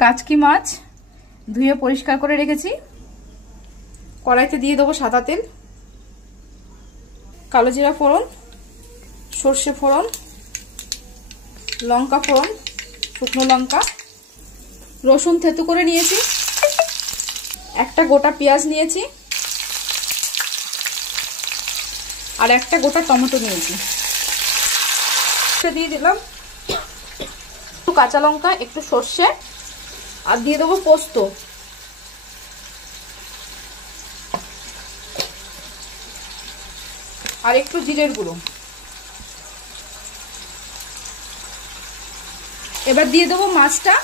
কাচকি মাছ ধুয়ে পরিষ্কার করে রেখেছি। কড়াইতে দিয়ে দেবো সাদা তেল, কালো জিরা ফোড়ন, সর্ষে ফোড়ন, লঙ্কা ফোড়ন, শুকনো লঙ্কা, রসুন থেতু করে নিয়েছি, একটা গোটা পেঁয়াজ নিয়েছি আর একটা গোটা টমেটো নিয়েছি। দিয়ে দিলাম একটু কাঁচা লঙ্কা, একটু সর্ষে আর দিয়ে দেবো পোস্ত। আর একটু জিরের গুঁড়ো। এবার দিয়ে দেবো মাছটা।